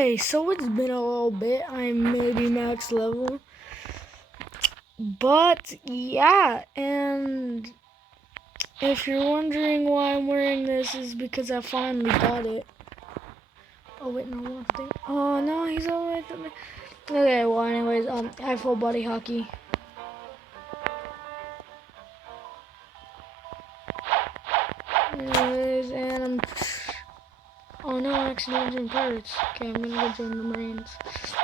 Hey, so it's been a little bit. I'm maybe max level. But yeah, and if you're wondering why I'm wearing this, is because I finally got it. Oh wait, no, one thing. Oh no, he's all right. Okay, well anyways, I have full body hockey. Anyways, and oh no, I accidentally joined pirates. Okay, I'm gonna go join the Marines.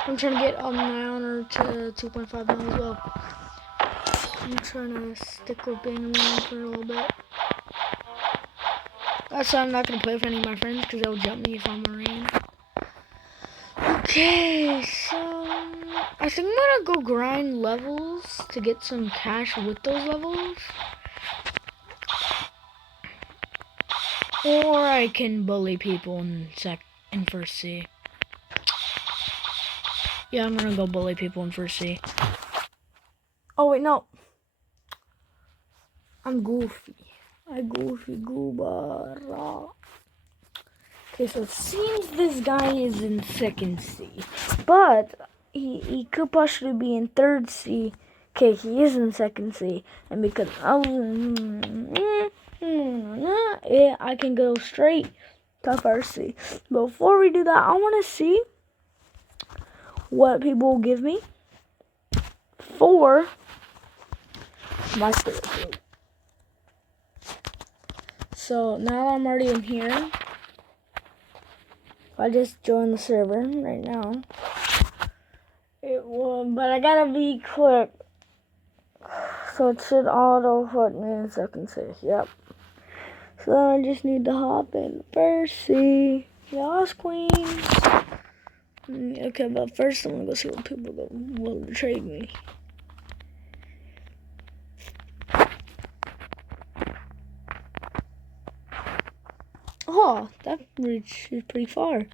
I'm trying to get my honor to 2.5 now as well. I'm trying to stick with being a Marine for a little bit. That's why I'm not gonna play with any of my friends because they'll jump me if I'm a Marine. Okay, so I think I'm gonna go grind levels to get some cash with those levels. Or I can bully people in first C. Yeah, I'm gonna go bully people in first C. Oh wait, no. I'm goofy. I goofy goober. Okay, so it seems this guy is in second C. But he could possibly be in third C. Okay, he is in second C. And because I was yeah, I can go straight to first C. Before we do that, I want to see what people will give me for my spirit fruit. So now I'm already in here. I just joined the server right now. But I gotta be quick. So it should auto put me in second C. Yep. So then I just need to hop in first C. Yes, queens. Okay, but first I'm gonna go see what people will trade me. Oh, that reach is pretty far.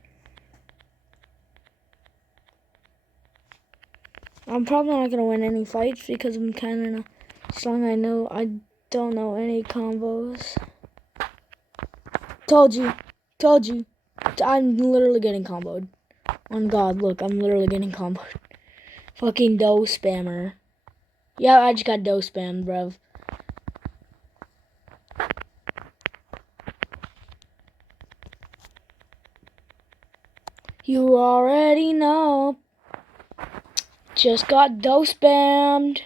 I'm probably not gonna win any fights because I'm kind of strong. I don't know any combos. Told you. I'm literally getting comboed. On God, look, I'm literally getting comboed. Fucking dough spammer. Yeah, I just got dough spammed, bruv. You already know. Just got dough spammed.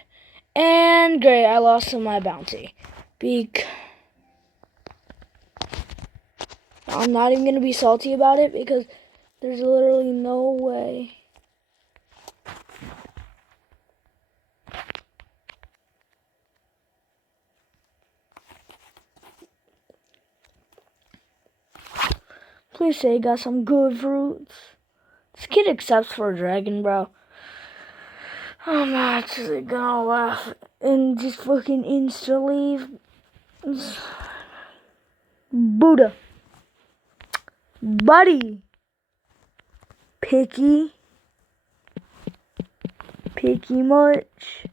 And great, I lost some of my bounty. I'm not even going to be salty about it because there's literally no way. Please say you got some good fruits. This kid accepts for a dragon, bro. I'm actually gonna laugh and just fucking insta-leave. Buddha. Buddy. Picky much.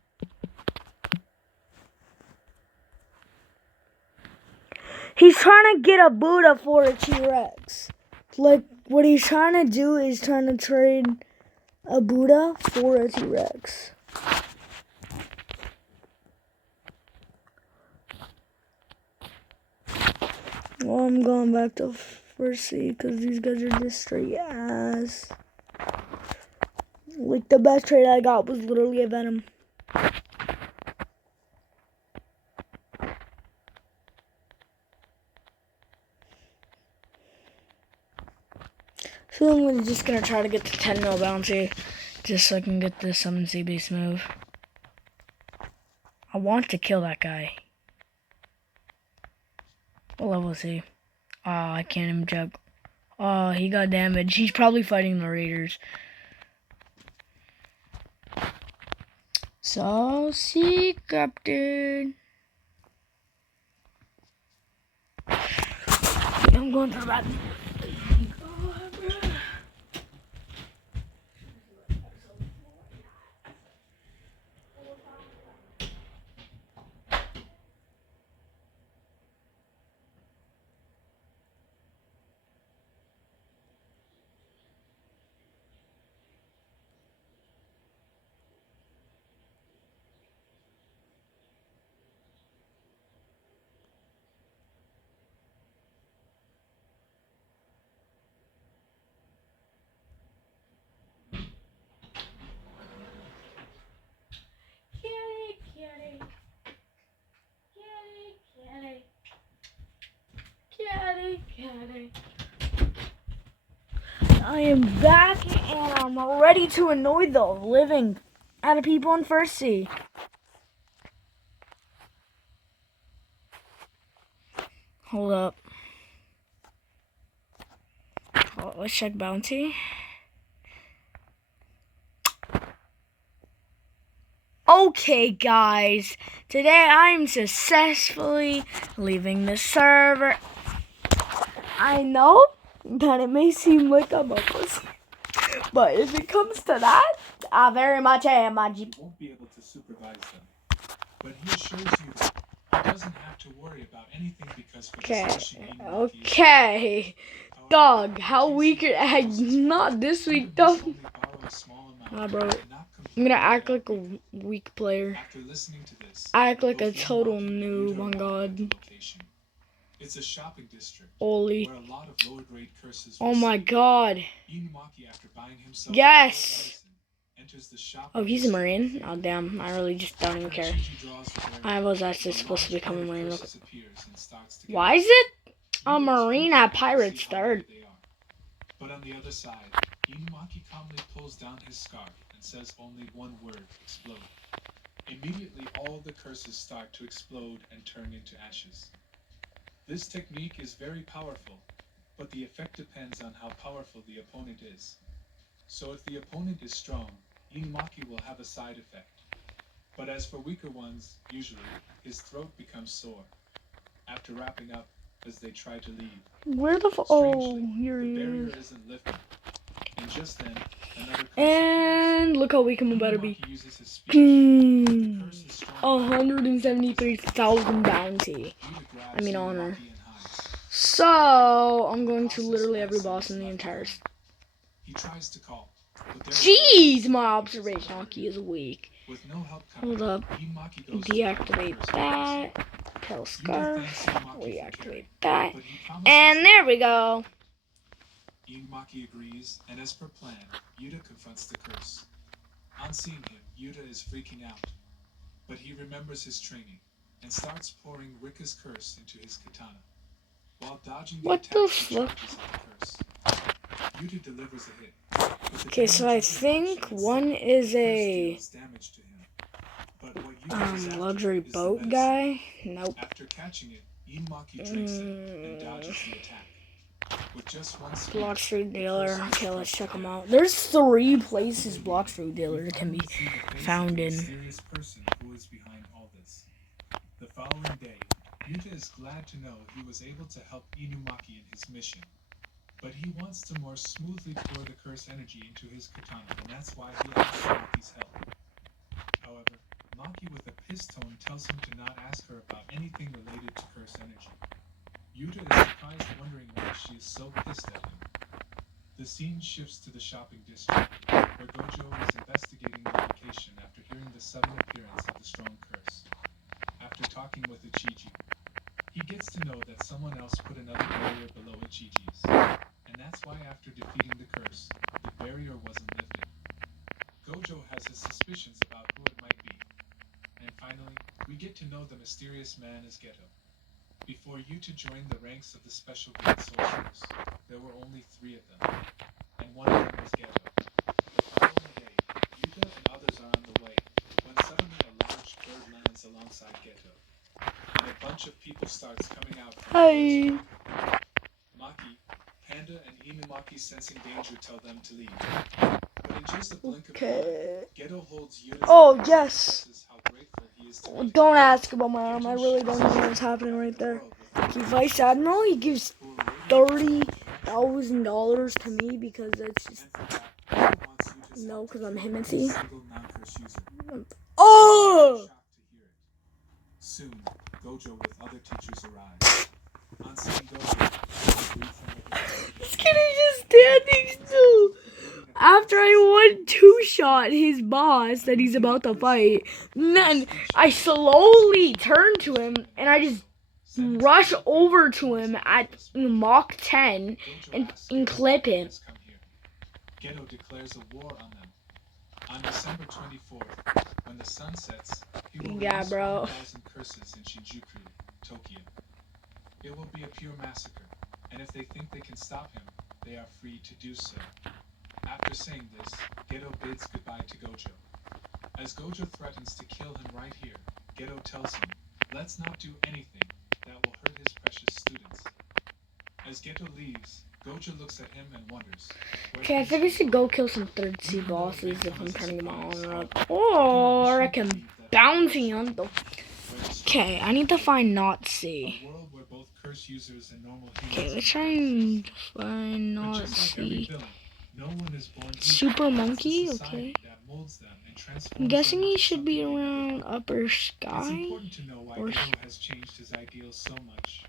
He's trying to get a Buddha for a T-Rex. Like, what he's trying to do is trying to trade a Buddha for a T-Rex. Well, I'm going back to first C because these guys are just straight ass. Like, the best trade I got was literally a Venom. So I'm just gonna try to get the 10 mil bounty just so I can get this summon C base move. I want to kill that guy. What level is he? Oh, I can't even jump. Oh, he got damaged. He's probably fighting the raiders. So, see, Captain. I'm going for that. I am back and I'm ready to annoy the living out of people in First C. Hold up. Let's check bounty. Okay, guys. Today I'm successfully leaving the server. I know that it may seem like I'm a pussy, but if it comes to that, I very much am. You won't be able to supervise them, but he assures you that he doesn't have to worry about anything because for the solution Okay. Dog, how weak not this week, dog. Nah, bro. I'm gonna act like a weak player. Act like a total noob, on God. It's a shopping district Holy. where a lot of lower grade curses Oh my God. Yes. Oh, he's a Marine? Oh, damn. I really just don't even care. I was actually supposed to become a Marine. Why is it a Marine at Pirates third? But on the other side, Inumaki calmly pulls down his scarf and says only one word, explode. Immediately, all the curses start to explode and turn into ashes. This technique is very powerful, but the effect depends on how powerful the opponent is. So if the opponent is strong, Inumaki will have a side effect. But as for weaker ones, usually, his throat becomes sore. After wrapping up, as they try to leave. Where the here he is. Isn't lifted. And just then, and look how weak I'm about to be. 173,000 bounty. I mean honor. So I'm going to literally every boss in the entire. Jeez, my observational key is weak. Hold up. Deactivate that. Kill scarf. Reactivate that. And there we go. Inumaki agrees, and as per plan, Yuta confronts the curse. On seeing him, Yuta is freaking out, but he remembers his training and starts pouring Rika's curse into his katana. While dodging the attacks and charges of the curse, Yuta delivers a hit. Okay, so I think one is a luxury boat guy. Nope. After catching it, Inumaki drinks it and dodges the attack. Blox fruit dealer. Okay, let's check them out. There's 3 places Blox fruit dealer can be found in. The following day, Yuta is glad to know he was able to help Inumaki in his mission. But he wants to more smoothly pour the curse energy into his katana, and that's why he asks Maki's help. However, Maki with a pissed tone tells him to not ask her about anything related to curse energy. Yuta is surprised, wondering why she is so pissed at him. The scene shifts to the shopping district, where Gojo is investigating the location after hearing the sudden appearance of the strong curse. After talking with Ichiji, he gets to know that someone else put another barrier below Ichiji's, and that's why after defeating the curse, the barrier wasn't lifted. Gojo has his suspicions about who it might be, and finally, we get to know the mysterious man as Geto. Before Yuta joined the ranks of the special grade sorcerers, there were only 3 of them, and one of them was Geto. The following day, Yuta and others are on the way, when suddenly a large bird lands alongside Geto, and a bunch of people starts coming out from the bird. Maki, Panda, and Inumaki sensing danger tell them to leave. But in just a blink of an eye, Geto holds Yuta's yes. how grateful he is to Don't ask about my arm. I really don't know what's happening right there. He Vice Admiral, he gives $30,000 to me because that's just no, because I'm him and see. Oh! Soon, Gojo with other teachers arrive. On seeing Gojo, this kid is just standing still. After I 1-2-shot his boss that he's about to fight, then I slowly turn to him and I just rush over to him at Mach 10 and clip him. Geto declares a war on them. On December 24th, when the sun sets, he will release 1,000 curses in Shinjuku, Tokyo. It will be a pure massacre, and if they think they can stop him, they are free to do so. After saying this, Geto bids goodbye to Gojo. As Gojo threatens to kill him right here, Geto tells him, "Let's not do anything that will hurt his precious students." As Geto leaves, Gojo looks at him and wonders. Okay, I think I should go kill some third C bosses if I'm turning them on up. Or I can bounty on them. Okay, I need to find not C. A world where both curse users and normal Okay, humans let's try and find But not just like every C. villain, no one is born Super evil. monkey, It's a society okay. that molds them and transforms I'm guessing them he into should be something they never around were. upper It's sky. important to know why or Geto has changed his ideals so much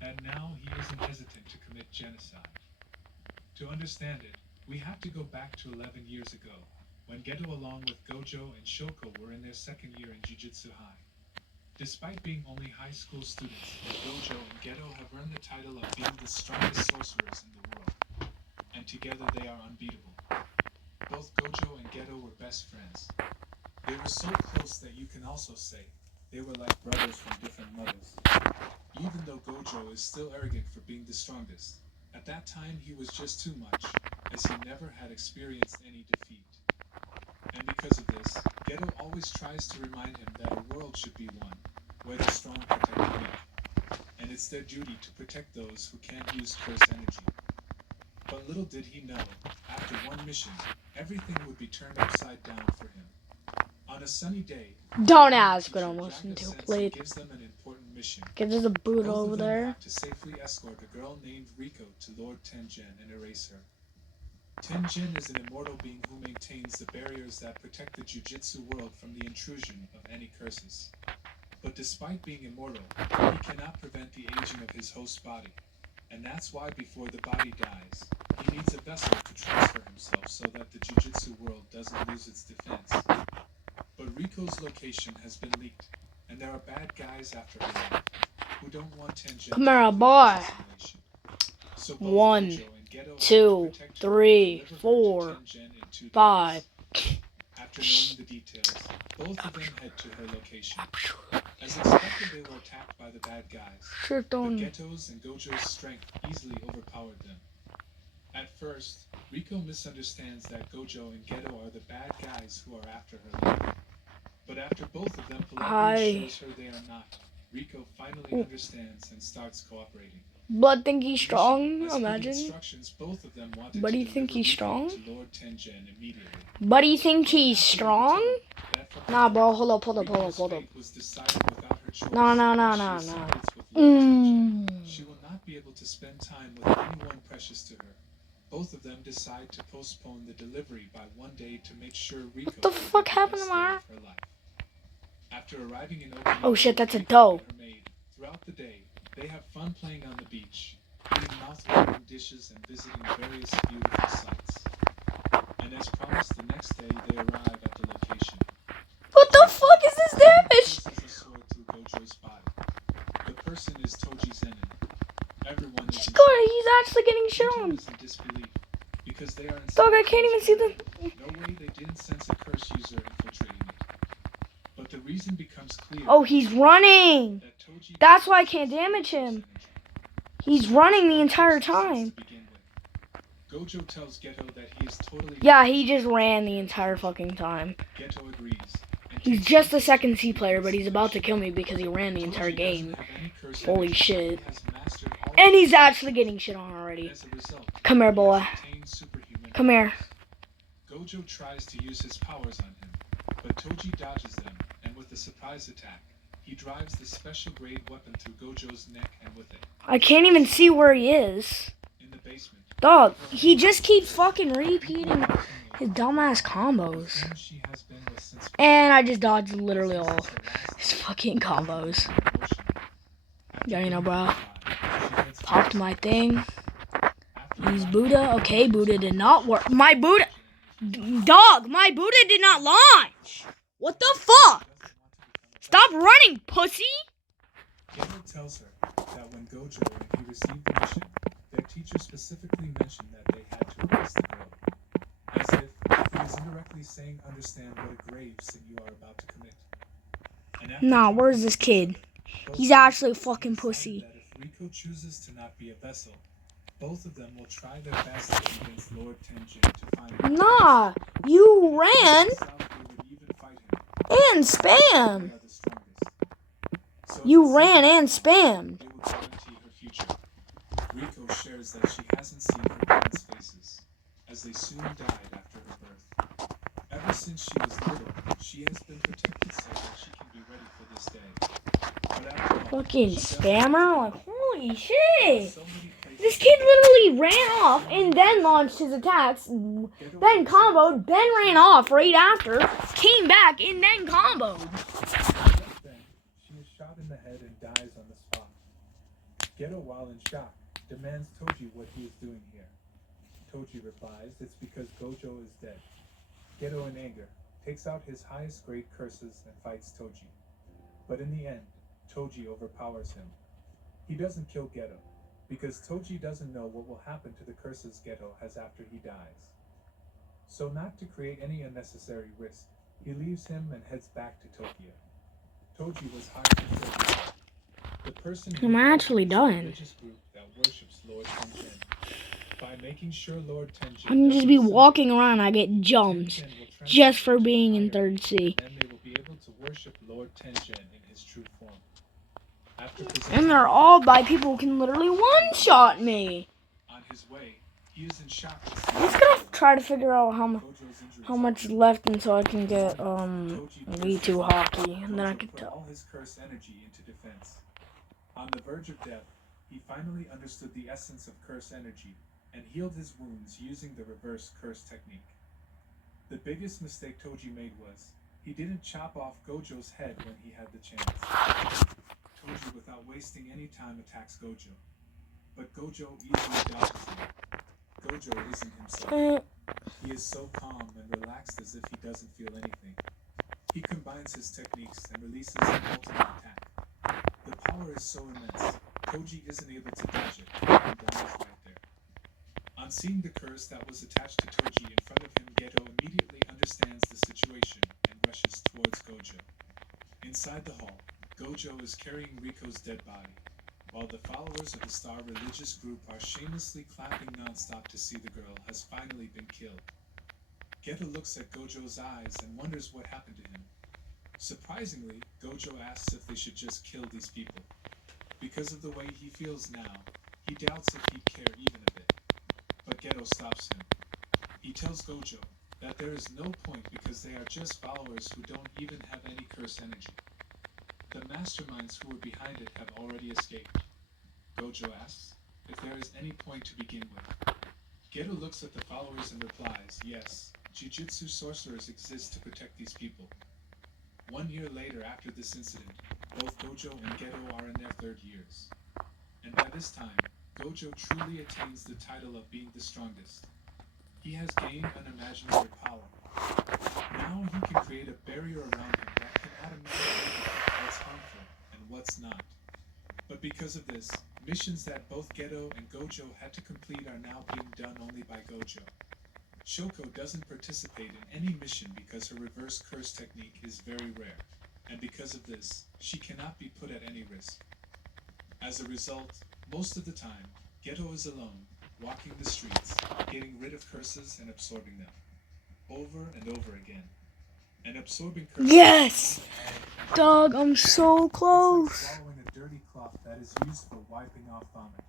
that now he isn't hesitant to commit genocide. To understand it, we have to go back to 11 years ago, when Geto along with Gojo and Shoko were in their second year in Jujutsu High. Despite being only high school students, Gojo and Geto have earned the title of being the strongest sorcerers in the world, and together they are unbeatable. Both Gojo and Geto were best friends. They were so close that you can also say they were like brothers from different mothers. Even though Gojo is still arrogant for being the strongest, at that time he was just too much, as he never had experienced any defeat. And because of this, Geto always tries to remind him that a world should be one, where the strong protect the weak, and it's their duty to protect those who can't use curse energy. But little did he know, after one mission, everything would be turned upside down for him. On a sunny day, Don't ask what I'm listening to, please. gives them an important mission. Okay, there's a boot Both over of them there. have to safely escort a girl named Riko to Lord Tengen and erase her. Tengen is an immortal being who maintains the barriers that protect the Jujutsu world from the intrusion of any curses. But despite being immortal, he cannot prevent the aging of his host's body. And that's why before the body dies, he needs a vessel to transfer himself so that the Jujutsu world doesn't lose its defense. But Riko's location has been leaked, and there are bad guys after her life who don't want Tengen Come here, boy. So 1, 2, 3, 4, 5. After knowing the details, both of them head to her location. As expected, they were attacked by the bad guys. Shit But on. Geto's and Gojo's strength easily overpowered them. At first, Riko misunderstands that Gojo and Geto are the bad guys who are after her life. But after both of them politely assures her they are not, Riko finally understands and starts cooperating. Blood think he's strong, As per the imagine. instructions, both of them wanted But do to you think deliver he's Riko strong? to Lord Tengen immediately. But do you think he's strong? That from Nah, the bro, hold up. Riko's fate was decided without her choice, No. as she separates with Lord Tengen. She will not be able to spend time with anyone precious to her. Both of them decide to postpone the delivery by one day to make sure Riko What the will fuck have the happened best to her? day of her life. After arriving in Okinawa, Oh shit, that's a Riko doe. and her maid, throughout the day, they have fun playing on the beach, eating mouth-watering dishes and visiting various beautiful sights. And as promised, the next day they arrive at the location. What the fuck is this damage? Pierces a sword through Gojo's body. The person is Toji Zenin. Everyone is in shock. He's actually getting Gojo shown. is in disbelief because they are in Dog, I can't even see them. No way they didn't sense a curse user infiltrating it. But the reason becomes clear. Oh, he's running. That Toji That's why I can't damage him. He's running the entire time. Gojo tells Geto that he is totally. Yeah, he just ran the entire fucking time. Geto agrees. and He's takes just a Gojo's second C player, secret but he's about to position. kill me because he ran the entire Toji game. doesn't have any curse Holy energy. shit. He has mastered all And he's curses. actually getting shit on already. As a result, Come here, he boy. has obtained superhuman Come here. powers. Gojo tries to use his powers on him, but Toji dodges them, and with a surprise attack, he drives the special grade weapon through Gojo's neck and with it. I can't even see where he is. In the basement. Dog, he just keeps fucking repeating his dumbass combos. Whom she has been with since And I just dodged literally all his fucking combos. Yeah, you know, bro. Popped my thing. Use Buddha. Okay, Buddha did not work. My Buddha. Dog, my Buddha did not launch. What the fuck? Stop running, pussy. Geto tells her that when Gojo and he received the mission, their teacher specifically mentioned that they had to arrest the girl. As if he was indirectly saying, understand what a grave sin you are about to commit. And after Nah, talking where's this to kid? both He's sides, actually a fucking decided pussy. that if Riko chooses to not be a vessel, Both of them will try their best to convince Lord Tenjin to find Nah, you ran South, they would even fight him. and They spam. are the strongest. So You ran and spammed. they will guarantee her future. Riko shares that she hasn't seen her parents' faces, as they soon died after her birth. Ever since she was little, she has been protected so that she can be ready for this day. But after all, Fucking she doesn't spammer. want Like, to holy go shit. so many places. This kid literally ran off and then launched his attacks, then comboed, then ran off right after, came back, and then comboed. Just then, she is shot in the head and dies on the spot. Geto, while in shock, demands Toji what he is doing here. Toji replies it's because Gojo is dead. Geto, in anger, takes out his highest grade curses and fights Toji. But in the end, Toji overpowers him. He doesn't kill Geto, because Toji doesn't know what will happen to the curses Geto has after he dies. So not to create any unnecessary risk, he leaves him and heads back to Tokyo. Toji was hired to kill Geto. The person I'm actually done. religious group that worships Lord Tenjin. By making sure Lord Tenjin I can just be doesn't walking around, I get jumps Tenjin will transform just for into a being in fire, 3rd C. then they will be able to worship Lord Tenjin in his true form. After And they're all by people who can literally one-shot me. on his way, he is in shock. I'm just gonna try to figure out how much left until I can get V2 hockey, and then I can tell. All his curse energy into defense. On the verge of death, he finally understood the essence of curse energy and healed his wounds using the reverse curse technique. The biggest mistake Toji made was he didn't chop off Gojo's head when he had the chance. Toji, without wasting any time, attacks Gojo. But Gojo easily dodges him. Gojo isn't himself. He is so calm and relaxed as if he doesn't feel anything. He combines his techniques and releases an ultimate attack. The power is so immense, Toji isn't able to dodge it, and dies right there. On seeing the curse that was attached to Toji in front of him, Geto immediately understands the situation and rushes towards Gojo. Inside the hall, Gojo is carrying Riko's dead body, while the followers of the Star religious group are shamelessly clapping nonstop to see the girl has finally been killed. Geto looks at Gojo's eyes and wonders what happened to him. Surprisingly, Gojo asks if they should just kill these people. Because of the way he feels now, he doubts if he'd care even a bit. But Geto stops him. He tells Gojo that there is no point because they are just followers who don't even have any curse energy. The masterminds who were behind it have already escaped. Gojo asks if there is any point to begin with. Geto looks at the followers and replies, yes, Jujutsu sorcerers exist to protect these people. 1 year later after this incident, both Gojo and Geto are in their 3rd years. And by this time, Gojo truly attains the title of being the strongest. He has gained unimaginable power. Now he can create a barrier around him that can automatically detect what's harmful and what's not. But because of this, missions that both Geto and Gojo had to complete are now being done only by Gojo. Shoko doesn't participate in any mission because her reverse curse technique is very rare, and because of this, she cannot be put at any risk. As a result, most of the time, Geto is alone, walking the streets, getting rid of curses and absorbing them, over and over again. And absorbing curses... Yes! Dog, I'm so close. It's like swallowing a dirty cloth that is used for wiping off vomit.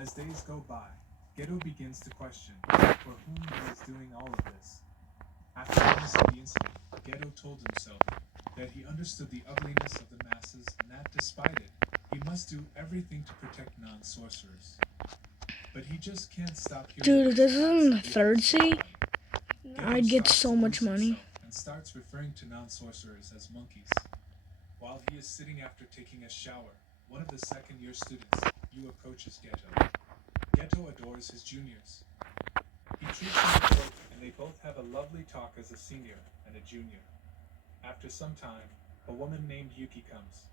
As days go by, Geto begins to question for whom he is doing all of this. After witnessing the incident, Geto told himself that he understood the ugliness of the masses and that despite it, he must do everything to protect non-sorcerers. But he just can't stop hearing. Dude, if this is in the 3rd C, I'd get so much money. And starts referring to non-sorcerers as monkeys. While he is sitting after taking a shower, one of the 2nd year students, Yu, approaches Geto. Geto adores his juniors. He treats them with both, and they both have a lovely talk as a senior and a junior. After some time, a woman named Yuki comes.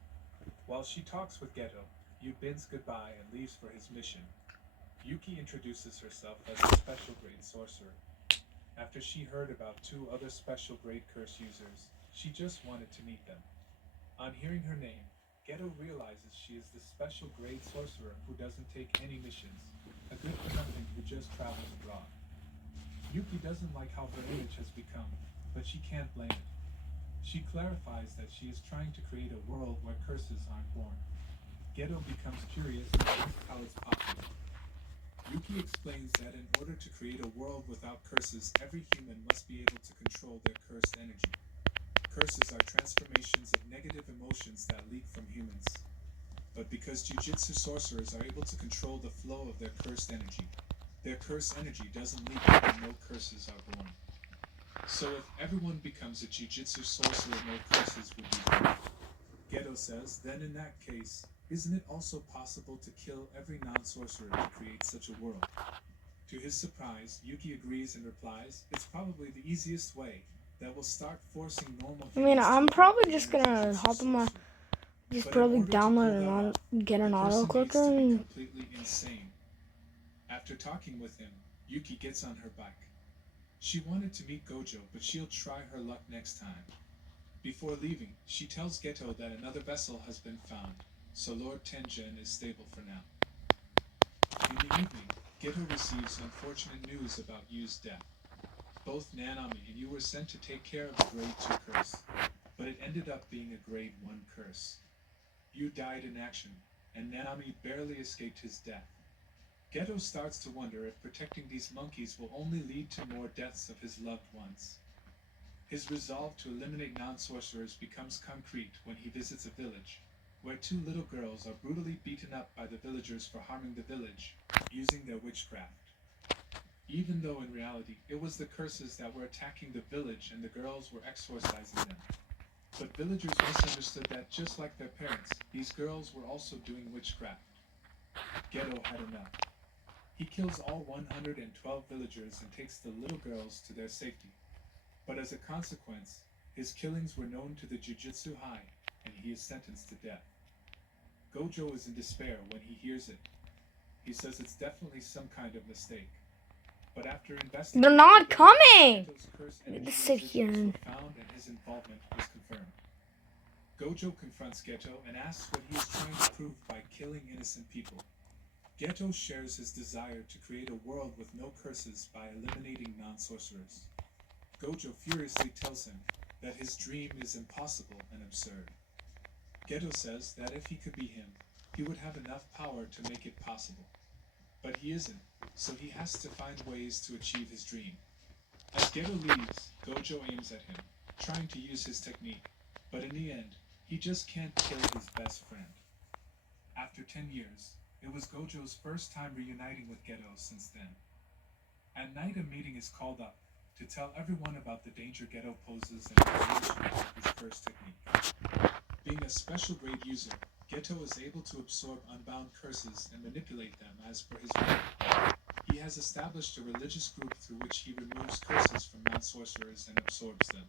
While she talks with Geto, Yu bids goodbye and leaves for his mission. Yuki introduces herself as a special grade sorcerer. After she heard about 2 other special grade curse users, she just wanted to meet them. On hearing her name, Geto realizes she is the special grade sorcerer who doesn't take any missions. a good-for-nothing who just travels abroad. Yuki doesn't like how her image has become, but she can't blame it. She clarifies that she is trying to create a world where curses aren't born. Geto becomes curious and asks how it's possible. Yuki explains that in order to create a world without curses, every human must be able to control their cursed energy. Curses are transformations of negative emotions that leak from humans. But because Jiu-Jitsu sorcerers are able to control the flow of their cursed energy, their cursed energy doesn't leak and no curses are born. So if everyone becomes a Jiu-Jitsu sorcerer, no curses would be born. Geto says, then in that case, isn't it also possible to kill every non-sorcerer to create such a world? To his surprise, Yuki agrees and replies, it's probably the easiest way that will start forcing normal I mean, humans I'm to probably just learn gonna Jiu-Jitsu hop on my, sorcery. just But in probably order to pull download that and off, get an the auto person needs clicker to be and completely insane. After talking with him, Yuki gets on her bike. She wanted to meet Gojo, but she'll try her luck next time. Before leaving, she tells Geto that another vessel has been found, so Lord Tenjin is stable for now. In the evening, Geto receives unfortunate news about Yu's death. Both Nanami and Yu were sent to take care of a grade 2 curse, but it ended up being a grade 1 curse. Yu died in action, and Nanami barely escaped his death. Geto starts to wonder if protecting these monkeys will only lead to more deaths of his loved ones. His resolve to eliminate non-sorcerers becomes concrete when he visits a village, where two little girls are brutally beaten up by the villagers for harming the village, using their witchcraft. Even though in reality it was the curses that were attacking the village and the girls were exorcising them. But villagers misunderstood that just like their parents, these girls were also doing witchcraft. Geto had enough. He kills all 112 villagers and takes the little girls to their safety. But as a consequence, his killings were known to the Jiu-Jitsu High, and he is sentenced to death. Gojo is in despair when he hears it. He says it's definitely some kind of mistake. But after investigating, they're not coming. Geto's curse I'm energy gonna sit here residuals and were found and his involvement was confirmed. Gojo confronts Geto and asks what he is trying to prove by killing innocent people. Geto shares his desire to create a world with no curses by eliminating non-sorcerers. Gojo furiously tells him that his dream is impossible and absurd. Geto says that if he could be him, he would have enough power to make it possible. But he isn't, so he has to find ways to achieve his dream. As Geto leaves, Gojo aims at him, trying to use his technique, but in the end, he just can't kill his best friend. After 10 years, it was Gojo's first time reuniting with Geto since then. At night, a meeting is called up to tell everyone about the danger Geto poses and the creation of his curse technique. Being a special grade user, Geto is able to absorb unbound curses and manipulate them as per his will. He has established a religious group through which he removes curses from non-sorcerers and absorbs them.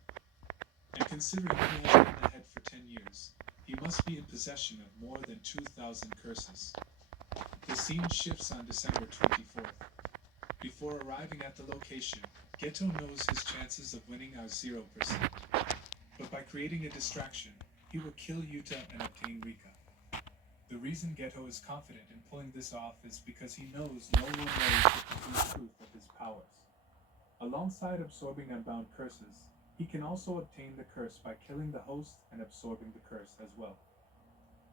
And considering he has been ahead for 10 years, he must be in possession of more than 2,000 curses. The scene shifts on December 24th. Before arriving at the location, Geto knows his chances of winning are 0%. But by creating a distraction, he will kill Yuta and obtain Rika. The reason Geto is confident in pulling this off is because he knows no one knows the complete truth of his powers. Alongside absorbing unbound curses, he can also obtain the curse by killing the host and absorbing the curse as well.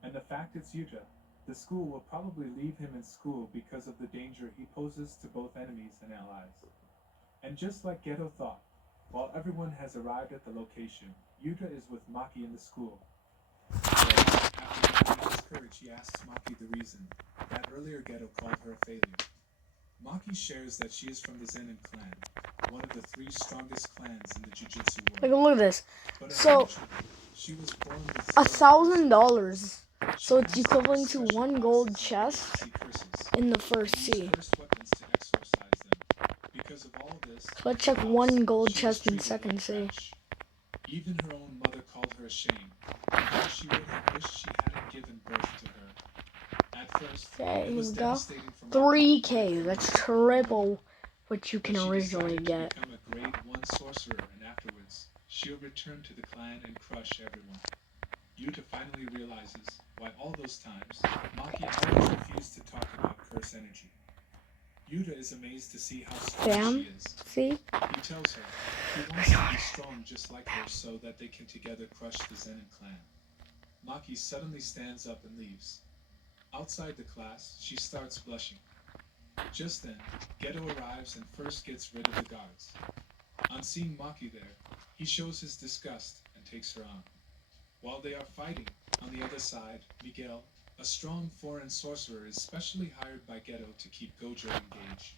And the fact it's Yuta, the school will probably leave him in school because of the danger he poses to both enemies and allies. And just like Geto thought, while everyone has arrived at the location, Yuta is with Maki in the school. After gathering his courage, he asks Maki the reason that earlier Geto called her a failure. Maki shares that she is from the Zenin clan, one of the 3 strongest clans in the Jiu-Jitsu like world. look at this. But So she was born with $1,000. So it's She equivalent to has special 1 gold classes in which chest to see curses. in the first Use sea. cursed weapons to exorcise them. Because of all this, So let's check 1 gold she was chest in treated second like sea. trash. Even her own mother called her a shame, and how she would have wished she hadn't given birth to her. At first, Okay, it here was we go. devastating for Maki. 3K. That's triple what you can But she originally decided to get. become a grade 1 sorcerer, and afterwards, she'll return to the clan and crush everyone. Yuta finally realizes why all those times, Maki always refused to talk about curse energy. Yuta is amazed to see how strong Bam. she is. See? He tells her he wants to be strong just like her so that they can together crush the Zenin clan. Maki suddenly stands up and leaves. Outside the class, she starts blushing. Just then, Geto arrives and first gets rid of the guards. On seeing Maki there, he shows his disgust and takes her on. While they are fighting, on the other side, Miguel, a strong foreign sorcerer, is specially hired by Geto to keep Gojo engaged.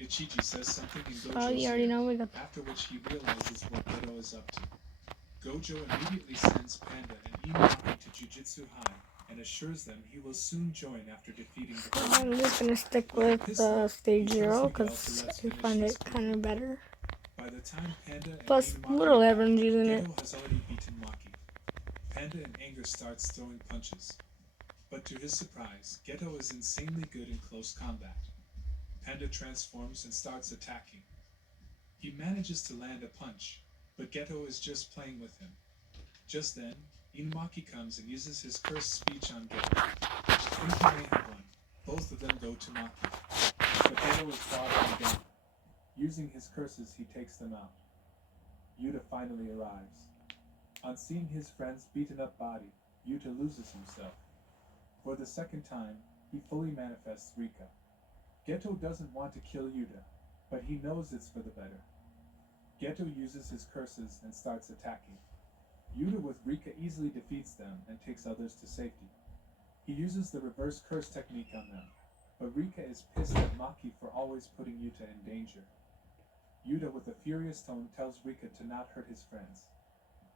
Ichiji says something in Gojo's Oh, you already ear, know we got after which he realizes what Geto is up to. Gojo immediately sends Panda and Inumaki to Jujutsu High and assures them he will soon join after defeating the So Kurama. I'm just gonna stick with stage 0 because I find it kind of better. By the time Panda and Plus, Inumaki little arrive, everyone's using it. Geto has already beaten Maki. Panda in anger starts throwing punches. But to his surprise, Geto is insanely good in close combat. Panda transforms and starts attacking. He manages to land a punch, but Geto is just playing with him. Just then, Inumaki comes and uses his cursed speech on Geto. Thinking they have won, both of them go to Maki. But Geto is far from them. Using his curses, he takes them out. Yuta finally arrives. On seeing his friend's beaten up body, Yuta loses himself. For the second time, he fully manifests Rika. Geto doesn't want to kill Yuta, but he knows it's for the better. Geto uses his curses and starts attacking. Yuta with Rika easily defeats them and takes others to safety. He uses the reverse curse technique on them, but Rika is pissed at Maki for always putting Yuta in danger. Yuta with a furious tone tells Rika to not hurt his friends.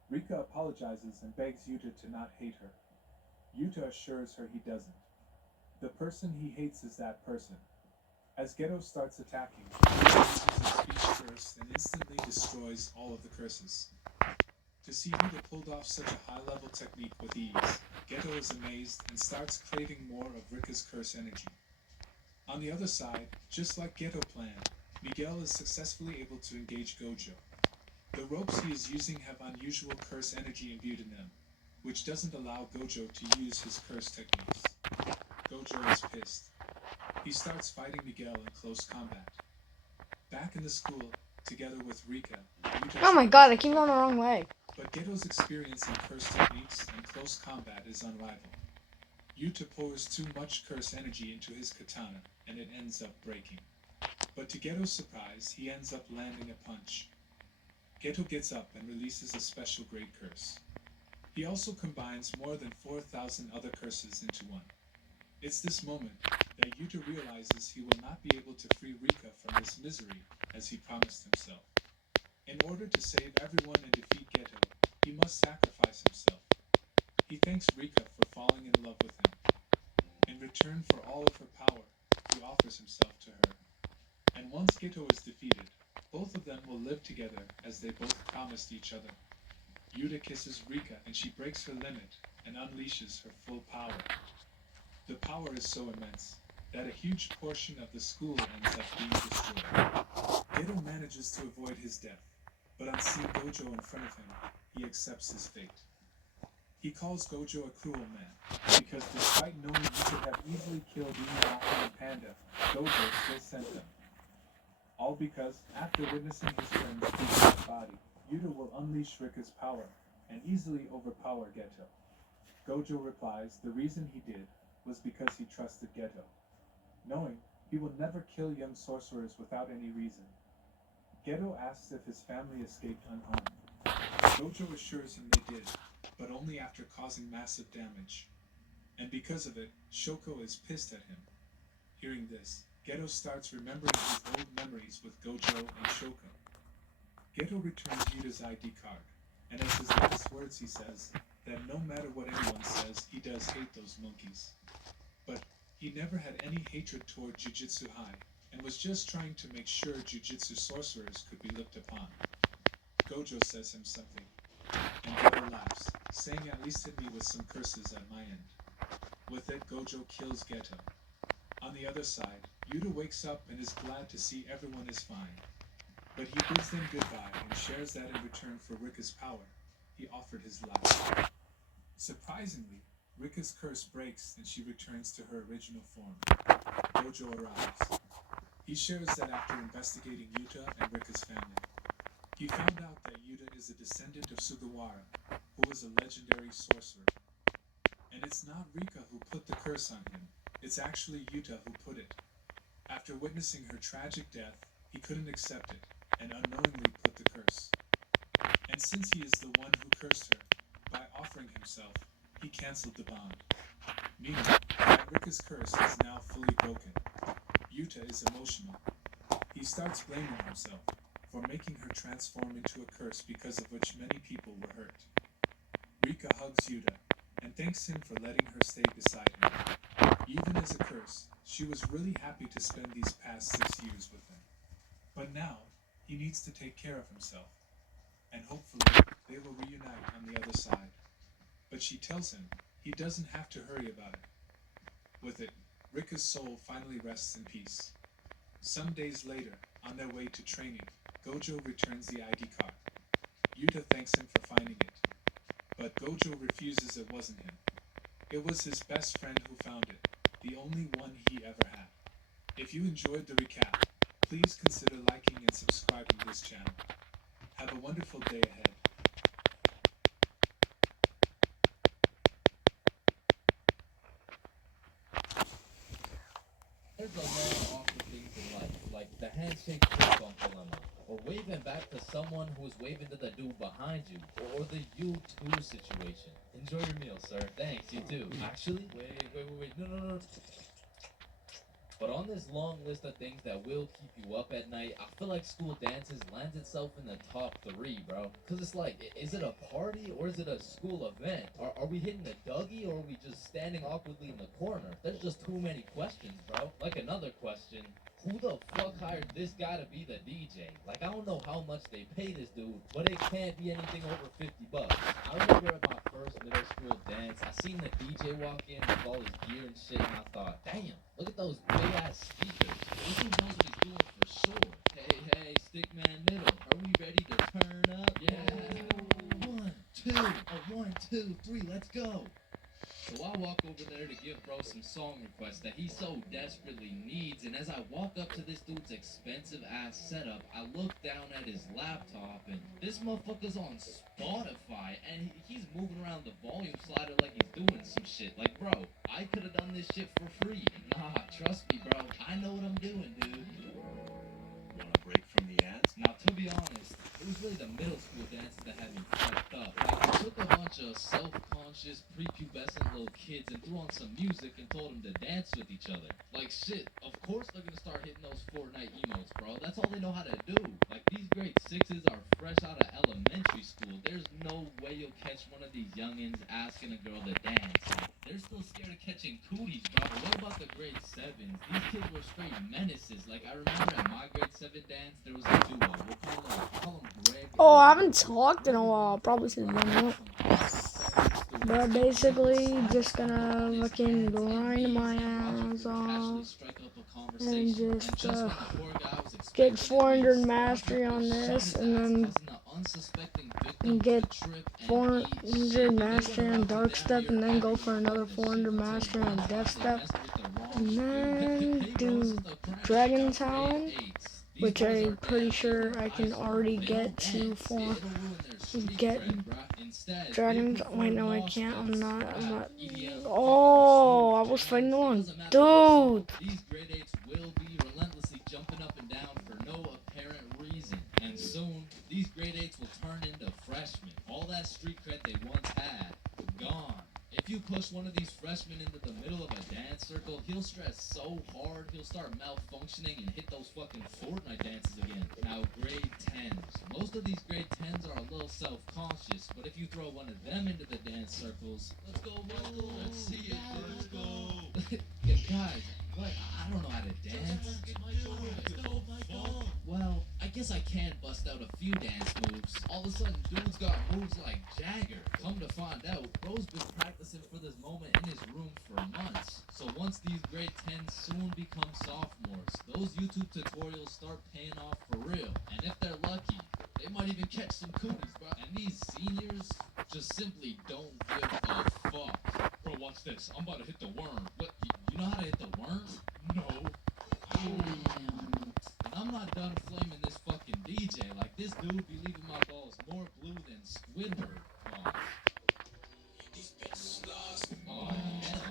Rika apologizes and begs Yuta to not hate her. Yuta assures her he doesn't. The person he hates is that person. As Geto starts attacking, Yuta uses his speech curse and instantly destroys all of the curses. To see Yuta pulled off such a high-level technique with ease, Geto is amazed and starts craving more of Rika's curse energy. On the other side, just like Geto planned, Miguel is successfully able to engage Gojo. The ropes he is using have unusual curse energy imbued in them, which doesn't allow Gojo to use his curse techniques. Gojo is pissed. He starts fighting Miguel in close combat. Back in the school, together with Rika, Yuta Oh my tries god, to I keep fight going the her. wrong way. But Geto's experience in curse techniques and close combat is unrivaled. Yuta pours too much curse energy into his katana, and it ends up breaking. But to Geto's surprise, he ends up landing a punch. Geto gets up and releases a special grade curse. He also combines more than 4,000 other curses into one. It's this moment that Yuta realizes he will not be able to free Rika from this misery as he promised himself. In order to save everyone and defeat Geto, he must sacrifice himself. He thanks Rika for falling in love with him. In return for all of her power, he offers himself to her. And once Geto is defeated, both of them will live together as they both promised each other. Yuta kisses Rika and she breaks her limit and unleashes her full power. The power is so immense that a huge portion of the school ends up being destroyed. Geto manages to avoid his death, but on seeing Gojo in front of him, he accepts his fate. He calls Gojo a cruel man, because despite knowing he could have easily killed Inumaki and Panda, Gojo still sent them. All because, after witnessing his friend's beaten body, Yuta will unleash Rika's power and easily overpower Geto. Gojo replies the reason he did was because he trusted Geto, knowing he will never kill young sorcerers without any reason. Geto asks if his family escaped unharmed. Gojo assures him they did, but only after causing massive damage. And because of it, Shoko is pissed at him. Hearing this, Geto starts remembering his old memories with Gojo and Shoko. Geto returns Yuta's ID card, and as his last words he says that no matter what anyone says, he does hate those monkeys. But he never had any hatred toward Jujutsu High, and was just trying to make sure Jujutsu sorcerers could be looked upon. Gojo says him something, and Geto laughs, saying at least hit me with some curses at my end. With it, Gojo kills Geto. On the other side, Yuta wakes up and is glad to see everyone is fine. But he bids them goodbye and shares that in return for Rika's power, he offered his life. Surprisingly, Rika's curse breaks and she returns to her original form. Gojo arrives. He shares that after investigating Yuta and Rika's family, he found out that Yuta is a descendant of Sugawara, who was a legendary sorcerer. And it's not Rika who put the curse on him, it's actually Yuta who put it. After witnessing her tragic death, he couldn't accept it, and unknowingly put the curse. And since he is the one who cursed her, by offering himself, he cancelled the bond. Meaning that Rika's curse is now fully broken. Yuta is emotional. He starts blaming himself for making her transform into a curse because of which many people were hurt. Rika hugs Yuta and thanks him for letting her stay beside him. Even as a curse, she was really happy to spend these past 6 years with him. But now, he needs to take care of himself, and hopefully they will reunite on the other side. But she tells him he doesn't have to hurry about it. With it, Rika's soul finally rests in peace. Some days later, on their way to training, Gojo returns the ID card. Yuta thanks him for finding it, but Gojo refuses it wasn't him. It was his best friend who found it, the only one he ever had. If you enjoyed the recap, please consider liking and subscribing to this channel. Have a wonderful day ahead. There's a lot of awkward things in life, like the handshake fist bump dilemma, or waving back to someone who is waving to the dude behind you, or the you too situation. Enjoy your meal, sir. Thanks, you too. Actually, wait. No. But on this long list of things that will keep you up at night, I feel like school dances lands itself in the top 3, bro. Cause it's like, is it a party or is it a school event? Are we hitting a Dougie or are we just standing awkwardly in the corner? There's just too many questions, bro. Like another question, who the fuck hired this guy to be the DJ? Like, I don't know how much they pay this dude, but it can't be anything over 50 bucks. I remember at my first middle school dance, I seen the DJ walk in with all his gear and shit, and I thought, damn, look at those big ass speakers. This dude knows what he's doing for sure. Hey, Stickman Middle, are we ready to turn up? Yeah. 1, 2, a 1, 2, 3, let's go. So I walk over there to give bro some song requests that he so desperately needs, and as I walk up to this dude's expensive ass setup, I look down at his laptop, and this motherfucker's on Spotify, and he's moving around the volume slider like he's doing some shit. Like, bro, I could have done this shit for free. Nah, trust me, bro, I know what I'm doing, dude. Want a break from the ads? Now, to be honest, it was really the middle school dances that had me fucked up. Like, I took a bunch of self-conscious, prepubescent little kids and threw on some music and told them to dance with each other. Like, shit, of course they're gonna start hitting those Fortnite emotes, bro. That's all they know how to do. Like, these grade 6s are fresh out of elementary school. There's no way you'll catch one of these youngins asking a girl to dance. They're still scared of catching cooties, bro. But what about the grade 7s? These kids were straight menaces. Like, I remember at my grade 7 dance, there was a duo. We'll call them Greg. Oh, I haven't talked in a while. Probably since then. But basically, just gonna fucking grind my ass off and just get 400 mastery on this, and then get 400 mastery on dark step, and then go for another 400 mastery on death step, and then do dragon talon, which I'm pretty sure I can already get to get dragons. Wait, no, I can't. I'm not. Oh, I was fighting the wrong dude. These grade 8s will be relentlessly jumping up and down for no apparent reason. And soon, these grade 8s will turn into freshmen. All that street cred they once had, gone. If you push one of these freshmen into the middle of a dance circle, he'll stress so hard he'll start malfunctioning and hit those fucking Fortnite dances again. Now, grade 10s. Most of these grade 10s are a little self-conscious, but if you throw one of them into the dance circles, let's go, Michael, let's see it, let's go. Yeah, guys, what? I don't know how to dance. Well, I guess I can bust out a few dance moves. All of a sudden, dude's got moves like Jagger. Come to find out, bro's been practicing for this moment in his room for months. So once these grade 10s soon become sophomores, those YouTube tutorials start paying off for real. And if they're lucky, they might even catch some cooties, bro. And these seniors just simply don't give a fuck. Bro, watch this. I'm about to hit the worm. What? You know how to hit the worm? No. This dude be leaving my balls more blue than Squidward. Oh, oh hell.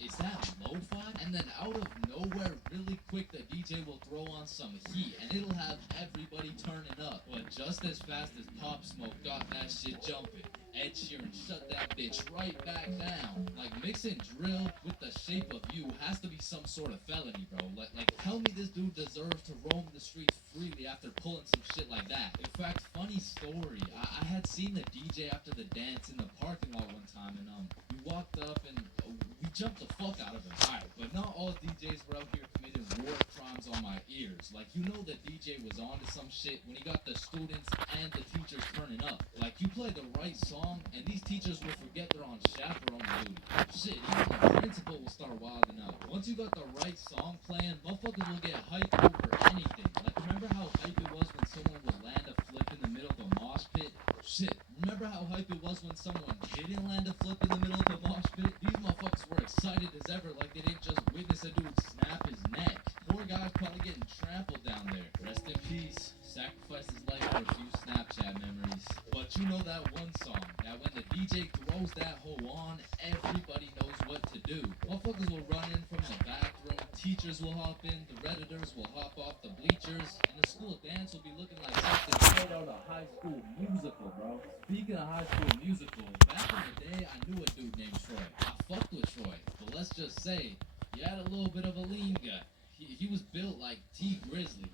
Is that lo-fi? And then out of nowhere, really quick, the DJ will throw on some heat, and it'll have everybody turning up. But just as fast as Pop Smoke got that shit jumping, Ed Sheeran shut that bitch right back down. Like, mixing drill with the shape of you has to be some sort of felony, bro. Like tell me this dude deserves to roam the streets freely after pulling some shit like that. In fact, funny story, I had seen the DJ after the dance in the parking lot one time, and we walked up and we jumped the fuck out of him. Alright, but not all DJs were out here committing war crimes on my ears. Like, you know the DJ was onto some shit when he got the students and the teachers turning up. Like, you play the right song, and these teachers will forget they're on chaperone duty. Shit, even the principal will start wilding out. Once you got the right song playing, motherfuckers will get hyped over anything. Like, remember how hype it was when someone would land a flip in the middle of a mosh pit? Shit, remember how hype it was when someone didn't land a flip in the middle of the mosh pit? These motherfuckers were excited as ever, like they didn't just witness a dude snap his neck. Poor guy's probably getting trampled down there. Rest in peace. Sacrificed his life for a few Snapchat memories. But you know that one song, that when the DJ throws that hoe on, everybody knows what to do. Motherfuckers will run in from the bathroom, teachers will hop in, the Redditors will hop off the bleachers, and the school dance will be looking like something straight out of High School Musical, bro. Speaking of High School Musical, back in the day, I knew a dude named Troy. I fucked with Troy, but let's just say, he had a little bit of a lean gut. He was built like T Grizzly.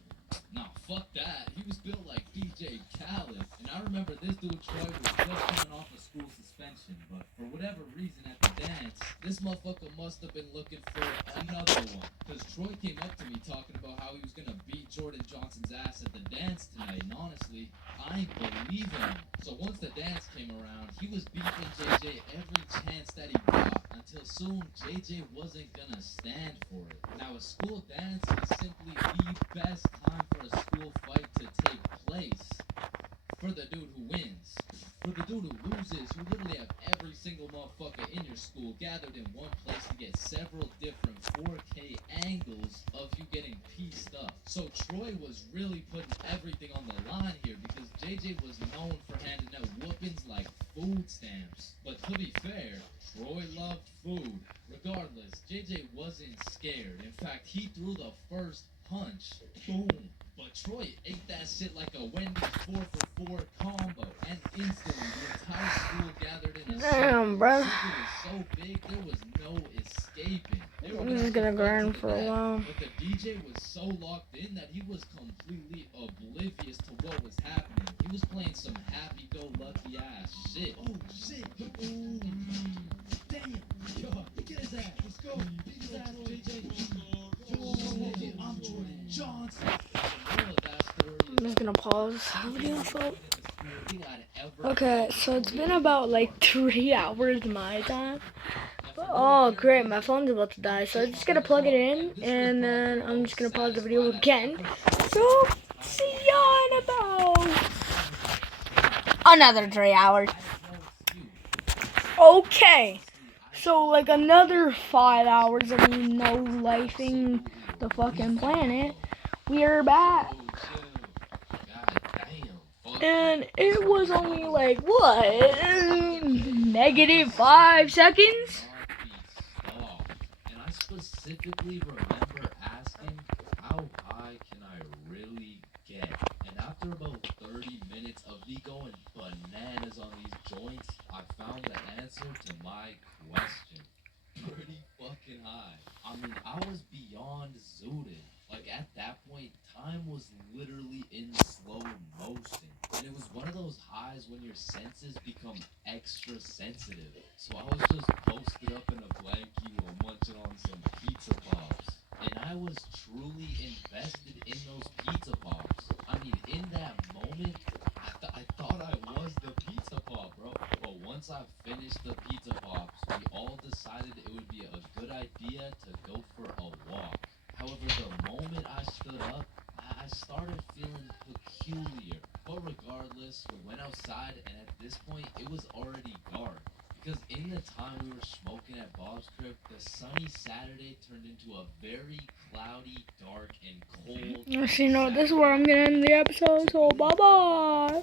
Nah, fuck that. He was built like DJ Khaled. And I remember this dude, Troy, was just coming off a school suspension. But for whatever reason at the dance, this motherfucker must have been looking for another one. Because Troy came up to me talking about how he was going to beat Jordan Johnson's ass at the dance tonight. And honestly, I ain't believing him. So once the dance came around, he was beefing JJ every chance that he got. Until soon, JJ wasn't gonna stand for it. Now, a school dance is simply the best time for a school fight to take place. For the dude who wins. For the dude who loses, you literally have every single motherfucker in your school gathered in one place to get several different 4K angles of you getting pieced up. So Troy was really putting everything on the line here because JJ was known for handing out whoopings like food stamps. But to be fair, Troy loved food. Regardless, JJ wasn't scared. In fact, he threw the first punch. Boom. But Troy ate that shit like a Wendy's 4-for-4 combo. And instantly, the entire school gathered in a Damn, bro. circle. It was so big, there was no escaping. They were I'm just gonna grind for a while. But the DJ was so locked in that he was completely oblivious to what was happening. He was playing some happy-go-lucky ass shit. Oh shit! Ooh. Damn! Yo, get his ass! Let's go! Beat his ass, JJ! Yo, I'm Jordan Johnson! I'm just gonna pause the video. So, okay, so it's been about like 3 hours my time. Oh great, my phone's about to die, so I'm just gonna plug it in and then I'm just gonna pause the video again. So see ya in about another 3 hours. Okay, so like another 5 hours of me no lifing the fucking planet. We are back. And it was only like, what? -5 seconds? And I specifically remember asking, how high can I really get? And after about 30 minutes of me going bananas on these joints, I found the answer to my question. Pretty fucking high. I mean, I was beyond zooted. Like, at that point, time was literally in slow motion. And it was one of those highs when your senses become extra sensitive. So I was just posted up in a blankie while munching on some pizza pops. And I was truly invested in those pizza pops. I mean, in that moment, I thought I was the pizza pop, bro. But once I finished the pizza pops, we all decided it would be a good idea to go for a walk. However, the moment I stood up, I started feeling peculiar. But regardless, we went outside, and at this point, it was already dark. Because in the time we were smoking at Bob's crib, the sunny Saturday turned into a very cloudy, dark, and cold. This is where I'm gonna end the episode. So bye bye.